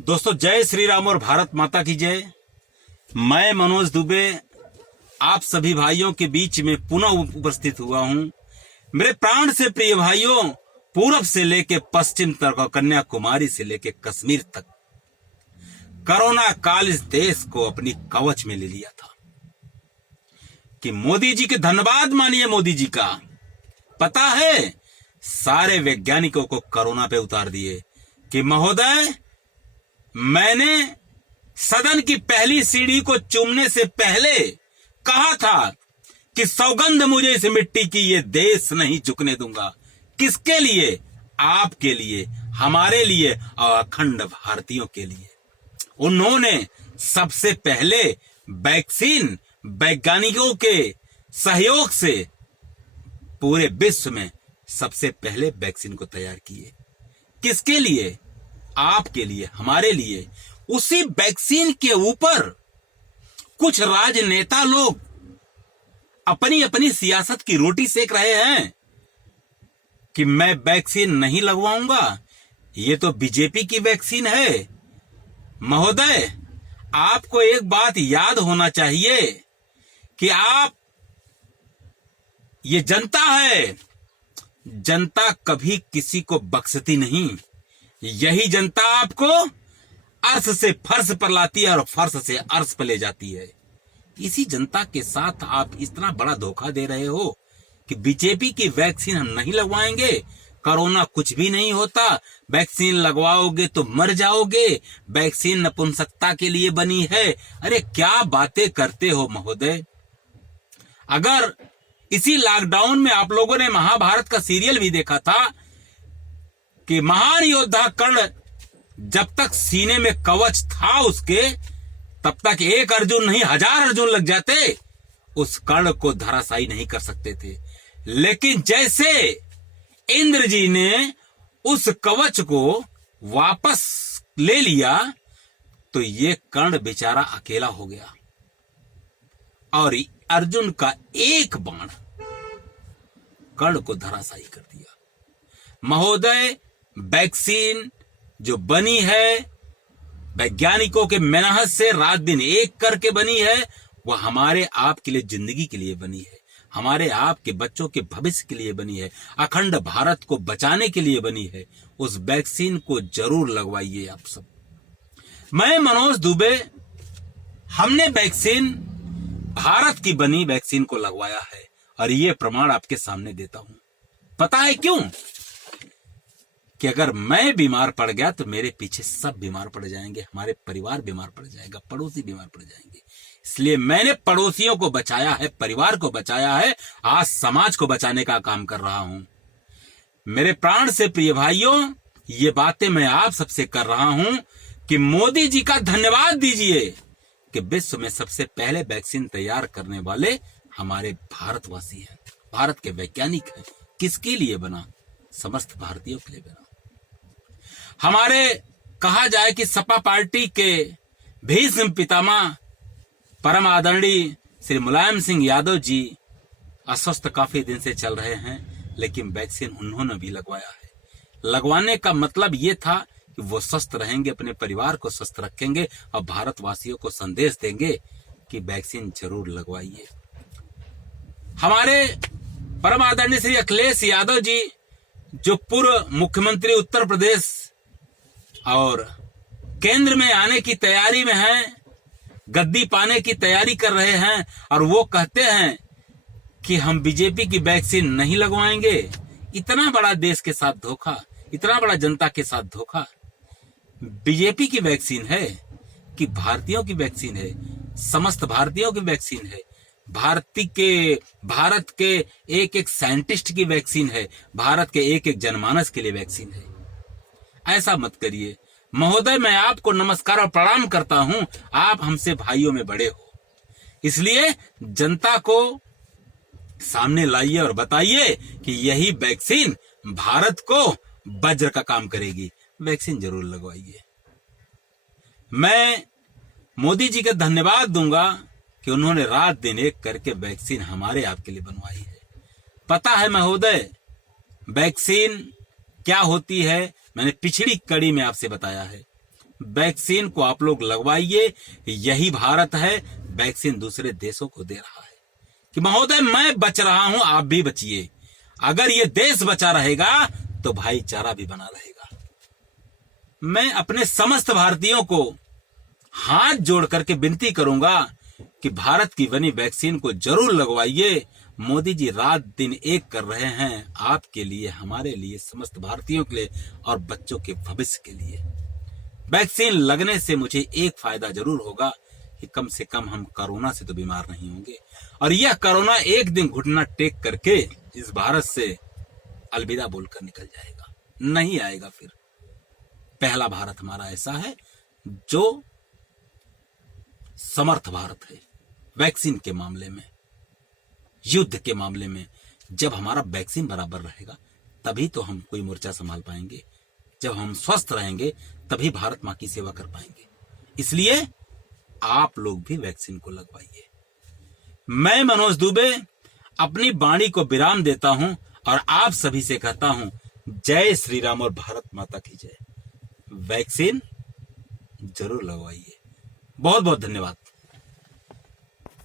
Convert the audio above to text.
दोस्तों, जय श्री राम और भारत माता की जय। मैं मनोज दुबे आप सभी भाइयों के बीच में पुनः उपस्थित हुआ हूं। मेरे प्राण से प्रिय भाइयों, पूरब से लेके पश्चिम तक और कन्याकुमारी से लेके कश्मीर तक कोरोना काल इस देश को अपनी कवच में ले लिया था। कि मोदी जी के धन्यवाद मानिए मोदी जी का। पता है, सारे वैज्ञानिकों को कोरोना पे उतार दिए कि महोदय, मैंने सदन की पहली सीढ़ी को चूमने से पहले कहा था कि सौगंध मुझे इस मिट्टी की, ये देश नहीं झुकने दूंगा। किसके लिए? आपके लिए, हमारे लिए और अखंड भारतीयों के लिए। उन्होंने सबसे पहले वैक्सीन वैज्ञानिकों के सहयोग से पूरे विश्व में सबसे पहले वैक्सीन को तैयार किए। किसके लिए? आपके लिए, हमारे लिए। उसी वैक्सीन के ऊपर कुछ राजनेता लोग अपनी अपनी सियासत की रोटी सेक रहे हैं कि मैं वैक्सीन नहीं लगवाऊंगा, ये तो बीजेपी की वैक्सीन है। महोदय, आपको एक बात याद होना चाहिए कि आप, ये जनता है, जनता कभी किसी को बख्शती नहीं। यही जनता आपको अर्श से फर्श पर लाती है और फर्श से अर्श पर ले जाती है। इसी जनता के साथ आप इतना बड़ा धोखा दे रहे हो कि बीजेपी की वैक्सीन हम नहीं लगवाएंगे, कोरोना कुछ भी नहीं होता, वैक्सीन लगवाओगे तो मर जाओगे, वैक्सीन नपुंसकता के लिए बनी है। अरे क्या बातें करते हो महोदय। अगर इसी लॉकडाउन में आप लोगों ने महाभारत का सीरियल भी देखा था कि महान योद्धा कर्ण जब तक सीने में कवच था उसके, तब तक एक अर्जुन नहीं 1000 अर्जुन लग जाते, उस कर्ण को धराशायी नहीं कर सकते थे। लेकिन जैसे इंद्र जी ने उस कवच को वापस ले लिया तो ये कर्ण बेचारा अकेला हो गया और अर्जुन का एक बाण कर्ण को धराशायी कर दिया। महोदय, वैक्सीन जो बनी है वैज्ञानिकों के मेहनत से रात दिन एक करके बनी है, वह हमारे आप के लिए, जिंदगी के लिए बनी है, हमारे आप के बच्चों के भविष्य के लिए बनी है, अखंड भारत को बचाने के लिए बनी है। उस वैक्सीन को जरूर लगवाइए आप सब। मैं मनोज दुबे, हमने वैक्सीन, भारत की बनी वैक्सीन को लगवाया है और ये प्रमाण आपके सामने देता हूं। पता है क्यों? कि अगर मैं बीमार पड़ गया तो मेरे पीछे सब बीमार पड़ जाएंगे, हमारे परिवार बीमार पड़ जाएगा, पड़ोसी बीमार पड़ जाएंगे। इसलिए मैंने पड़ोसियों को बचाया है, परिवार को बचाया है, आज समाज को बचाने का काम कर रहा हूं। मेरे प्राण से प्रिय भाइयों, ये बातें मैं आप सबसे कर रहा हूं कि मोदी जी का धन्यवाद दीजिए कि विश्व में सबसे पहले वैक्सीन तैयार करने वाले हमारे भारतवासी हैं, भारत के वैज्ञानिक हैं। किसके लिए बना? समस्त भारतीयों के लिए बना। हमारे, कहा जाए कि सपा पार्टी के भीष्म पितामह परम आदरणीय श्री मुलायम सिंह यादव जी अस्वस्थ काफी दिन से चल रहे हैं, लेकिन वैक्सीन उन्होंने भी लगवाया है। लगवाने का मतलब ये था कि वो स्वस्थ रहेंगे, अपने परिवार को स्वस्थ रखेंगे और भारतवासियों को संदेश देंगे कि वैक्सीन जरूर लगवाइए। हमारे परम आदरणीय श्री अखिलेश यादव जी, जो पूर्व मुख्यमंत्री उत्तर प्रदेश और केंद्र में आने की तैयारी में हैं, गद्दी पाने की तैयारी कर रहे हैं, और वो कहते हैं कि हम बीजेपी की वैक्सीन नहीं लगवाएंगे। इतना बड़ा देश के साथ धोखा, इतना बड़ा जनता के साथ धोखा। बीजेपी की वैक्सीन है कि भारतीयों की वैक्सीन है? समस्त भारतीयों की वैक्सीन है। भारत के एक एक साइंटिस्ट की वैक्सीन है, भारत के एक एक जनमानस के लिए वैक्सीन है। ऐसा मत करिए महोदय। मैं आपको नमस्कार और प्रणाम करता हूं, आप हमसे भाइयों में बड़े हो, इसलिए जनता को सामने लाइए और बताइए कि यही वैक्सीन भारत को वज्र का काम करेगी। वैक्सीन जरूर लगवाइए। मैं मोदी जी का धन्यवाद दूंगा कि उन्होंने रात दिन एक करके वैक्सीन हमारे आपके लिए बनवाई है। पता है महोदय, वैक्सीन क्या होती है, मैंने पिछली कड़ी में आपसे बताया है। वैक्सीन को आप लोग लगवाइए। यही भारत है, वैक्सीन दूसरे देशों को दे रहा है कि महोदय मैं बच रहा हूं, आप भी बचिए। अगर ये देश बचा रहेगा तो भाईचारा भी बना रहेगा। मैं अपने समस्त भारतीयों को हाथ जोड़ करके विनती करूंगा कि भारत की बनी वैक्सीन को जरूर लगवाइए। मोदी जी रात दिन एक कर रहे हैं आपके लिए, हमारे लिए, समस्त भारतीयों के लिए और बच्चों के भविष्य के लिए। वैक्सीन लगने से मुझे एक फायदा जरूर होगा कि कम से कम हम कोरोना से तो बीमार नहीं होंगे और यह कोरोना एक दिन घुटना टेक करके इस भारत से अलविदा बोलकर निकल जाएगा, नहीं आएगा फिर। पहला भारत हमारा ऐसा है जो समर्थ भारत है वैक्सीन के मामले में, युद्ध के मामले में। जब हमारा वैक्सीन बराबर रहेगा तभी तो हम कोई मोर्चा संभाल पाएंगे। जब हम स्वस्थ रहेंगे तभी भारत मां की सेवा कर पाएंगे। इसलिए आप लोग भी वैक्सीन को लगवाइए। मैं मनोज दुबे अपनी वाणी को विराम देता हूं और आप सभी से कहता हूं जय श्री राम और भारत माता की जय। वैक्सीन जरूर लगवाइए। बहुत बहुत धन्यवाद।